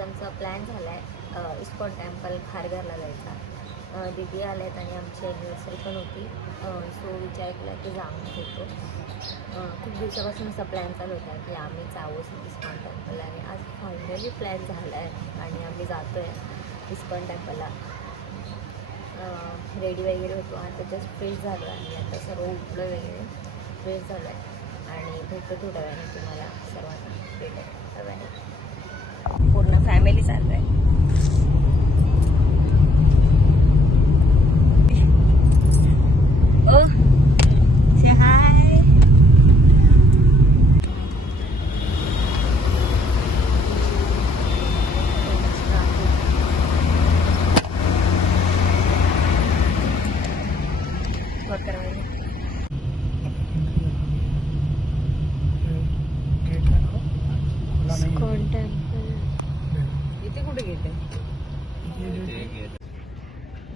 आज आमचा प्लॅन झाला आहे इस्कॉन टेम्पल खारघरला जायचा. दीदी आल्यात आणि आमची ॲनिव्हर्सरी पण होती. सो विचार केला की जाऊन येतो. खूप दिवसापासून असा प्लॅन चालू होता की आम्ही जाऊ इस्कॉन टेम्पल आणि आज फायनली प्लॅन झाला आहे आणि आम्ही जातो आहे इस्कॉन टेम्पलला. रेडी वगैरे होतो आणि त्याच्यात फ्रेश झालो आणि आता सर्व उठलो वगैरे फ्रेश झालं आहे आणि भेटतो थोड्या वेळाने तुम्हाला सर्वांना भेटेल. पूर्ण फॅमिली चालू आहे. ओ हाय. इथे कुठे गेले?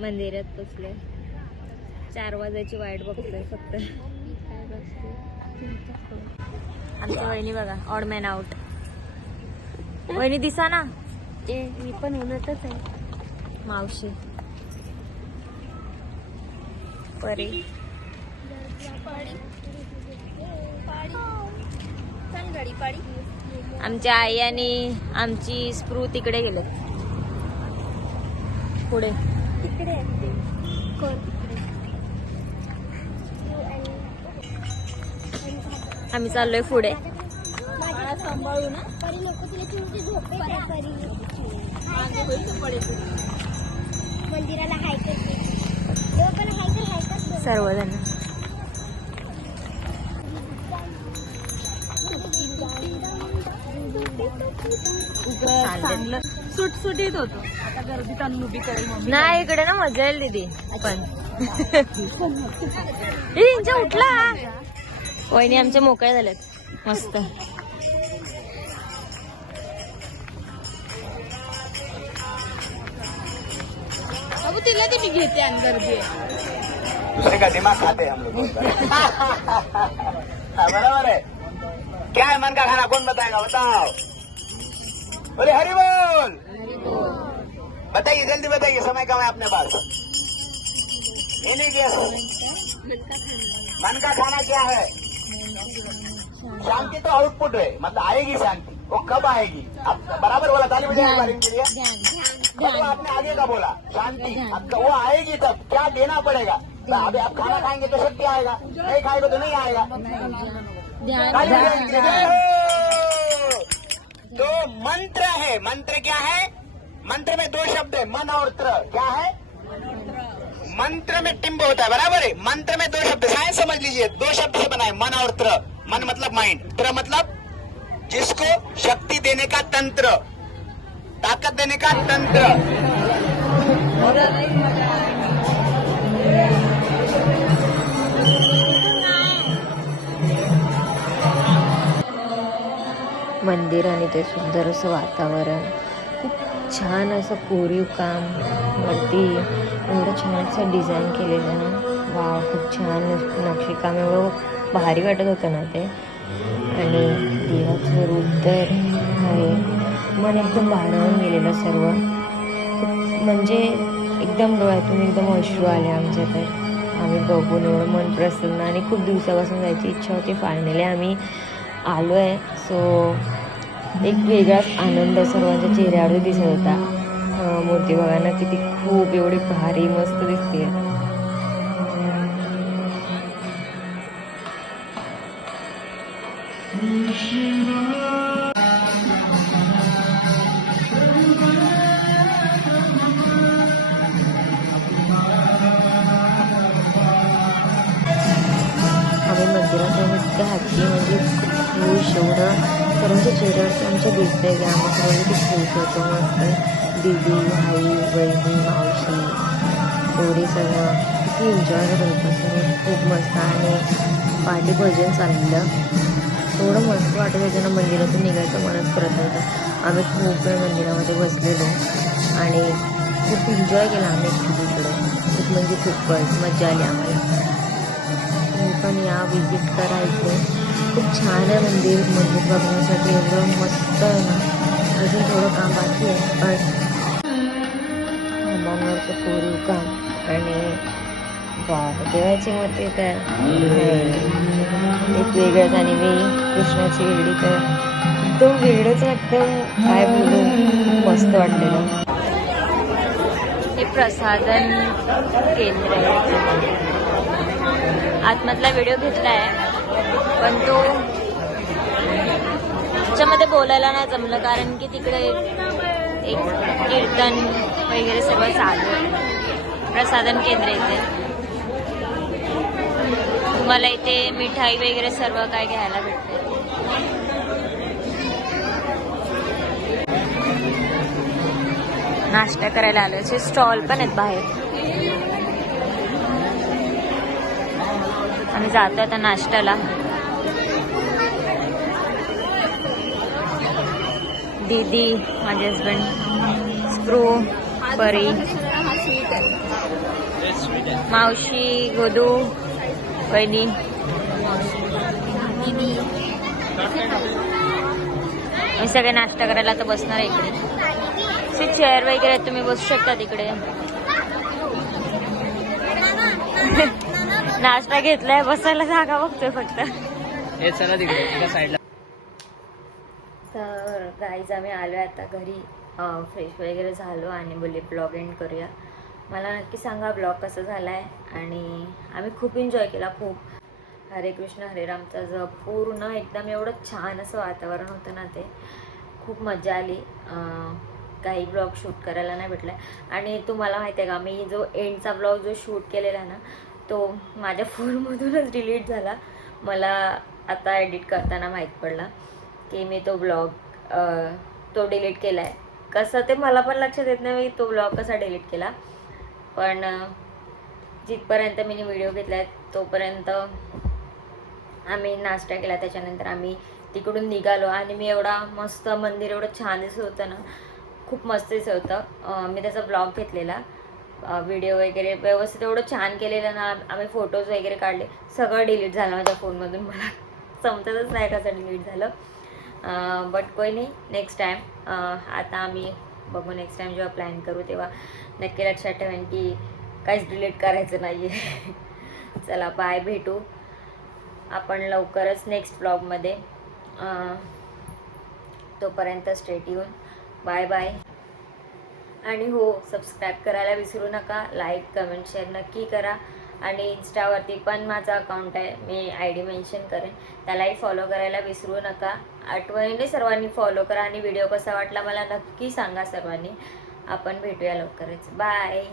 मंदिरात बसले. 4 वाजायची वाट बघतोय फक्त. आमच्या वहिनी बघा, ऑड मॅन आउट. वहिनी दिसा ना. मी पण उन्हातच आहे. मावशी परी आमच्या आई आणि आमची स्प्रू तिकडे गेलेत. पुढे आम्ही चाललोय पुढे. सांभाळू ना. मंदिराला हाय करते सर्वजण. चांगलं सुटसुटीत होतो. आता गर्दीत आणून उभी करेल मम्मी. नाही इकडे ना मजा येईल दीदी पण. इंचा उठला. वहिनी आमच्या मोकळ्या झाल्यात मस्त. अबू तिला ती मी घेते आणि गर्दी आहे. दूसरे का दिमाग खाते हम लोग. बराबर है. क्या है मन का खाना कौन बताएगा? बताओ. बोले हरि बोल. बताइए जल्दी बताइए, समय कम है अपने पास. ये नहीं किया मन का खाना क्या है? शांति तो आउटपुट है, मतलब आएगी शांति. वो कब आएगी? अब बराबर बोला, ताली बजाएंगे बारिंग के लिए. तो आपने आगे का बोला शांति. अब वो आएगी तब क्या देना पड़ेगा. अभी आप खाना खाएंगे तो शक्ति आएगा, नहीं खाएगा तो नहीं आएगा. ताली बजाएंगे. जय हो. तो मंत्र है. मंत्र क्या है? मंत्र में 2 शब्द है, मन और त्र. क्या है? मंत्र में टिम्ब होता है, बराबर है. मंत्र में 2 शब्द, साइंस समझ लीजिए, 2 शब्द से बना है, मन और त्र. मन मतलब माइंड, त्र मतलब जिसको शक्ति देने का तंत्र, ताकत देने का तंत्र. मंदिर आणि ते सुंदर असं वातावरण, खूप छान असं कोरीव काम वरती एवढं छान असं डिझाईन केलेलं ना. वाव, खूप छान नक्षीकाम, एवढं भारी वाटत होतं ना ते. आणि देवाचं रूप तर आहे, मन एकदम भारावून गेलेलं सर्व. खूप म्हणजे एकदम डोळ्यातून एकदम अश्रू आले आमच्या. तर आम्ही बघून एवढं मन प्रसन्न आणि खूप दिवसापासून जायची इच्छा होती. फायनली आम्ही आलो आहे. सो एक वेगळाच आनंद सर्वांच्या चेहऱ्यावर दिसत होता. मूर्ती बघायला किती खूप एवढी भारी मस्त दिसते. आम्ही मंदिरात जाऊन इतकं हॅप्पी, म्हणजे खुश एवढं सर्वांच्या चेहऱ्यावरती आमच्या दिसतंय की आम्ही सर्व किती खुश होतो. मस्त दीदी, आई, वहिनी, मावशी, पोरी सर्व किती एन्जॉय करत होतो सर्व. खूप मस्त. आणि पाठी भजन चाललेलं, थोडं मस्त वाटत होतं ना. मंदिरातून निघायचं मनच करत नव्हतं. आम्ही खूप वेळ मंदिरामध्ये बसलेलो आणि खूप एन्जॉय केला आम्ही तिकडे. खूप म्हणजे खूपच मजा आली आम्हाला. तुम्ही पण या, विजिट करा इथे. खूप छान आहे मंदिर. मंदिर बघण्यासाठी एवढं मस्त आहे ना. अजून थोडं काम बाकी आहे, पण खांबांवरचं कोरीव काम आणि देवाची मूर्ती तर एक वेगळंच. आणि मी कृष्णाची वेगळी तर एकदम वेगळंच एकदम काय बोलू, खूप मस्त वाटलेलं. हे प्रसाधन केंद्र आहे. आतमधला व्हिडिओ घेतला आहे, पण तो त्याच्यामध्ये बोलायला नाही जमलं, कारण की तिकडे एक कीर्तन वगैरे सगळं चालू आहे. प्रसाधन केंद्र इथे तुम्हाला इथे मिठाई वगैरे सर्व काय घ्यायला भेटते. नाश्ता करायला आलो. असे स्टॉल पण आहेत बाहेर. आम्ही जातो आता नाश्त्याला. दीदी, माझे हजबंड, स्प्रू, परी, मावशी, गोदू, वहिनी, आम्ही सगळे नाश्ता करायला आता बसणार आहे. इकडे चेअर वगैरे तुम्ही बसू शकता तिकडे. नाश्ता घेतलाय, बसायला जागा बघतोय फक्त. चला तिकडे साईडला. तर गाईज आम्ही आलो आता घरी, फ्रेश वगैरे झालो आणि बोलले ब्लॉग एंड करूया. मला नक्की सांगा ब्लॉग कसा झाला आहे. आणि आम्ही खूप एन्जॉय केला, खूप. हरे कृष्ण हरे रामचा जो पूर्ण एकदम एवढं छान असं वातावरण होतं ना, ते खूप मजा आली. काही ब्लॉग शूट करायला नाही भेटला. आणि तुम्हाला माहिती आहे का, मी जो एंडचा ब्लॉग जो शूट केलेला ना, तो माझ्या फोनमधूनच डिलीट झाला. मला आता एडिट करताना माहीत पडला की मी तो ब्लॉग तो डिलीट केला आहे. कसं ते मला पण लक्षात येत नाही मी तो ब्लॉग कसा डिलीट केला. पण जिथपर्यंत मी व्हिडिओ घेतला आहे तोपर्यंत आम्ही नाश्ता केला. त्याच्यानंतर आम्ही तिकडून निघालो आणि मी एवढा मस्त, मंदिर एवढं छान दिसत होतं ना, खूप मस्त दिसत होतं. मी त्याचा ब्लॉग घेतलेला, व्हिडिओ वगैरे व्यवस्थित एवढं छान केलेलं ना. आम्ही फोटोज वगैरे काढले, सगळं डिलीट झालं माझ्या फोनमधून. मला समजतच नाही कसं डिलीट झालं. बट कोई नाही, नेक्स्ट टाईम आता आम्ही बघू. नेक्स्ट टाईम जेव्हा प्लॅन करू तेव्हा नक्की लक्षात ठेवेन की काहीच डिलीट करायचं नाही आहे. चला बाय, भेटू आपण लवकरच नेक्स्ट ब्लॉगमध्ये. तोपर्यंत स्टे ट्यून. Bye bye. आणि हो, सबस्क्राईब करायला विसरू नका. लाईक, कमेंट, शेअर नक्की करा. आणि इंस्टावरती पण माझा अकाउंट आहे, मी ID मेन्शन करेन, त्यालाही फॉलो करायला विसरू नका. आठवणीने सर्वांनी फॉलो करा. आणि व्हिडिओ कसा वाटला मला नक्की सांगा सर्वांनी. आपण भेटूया लवकरच. बाय.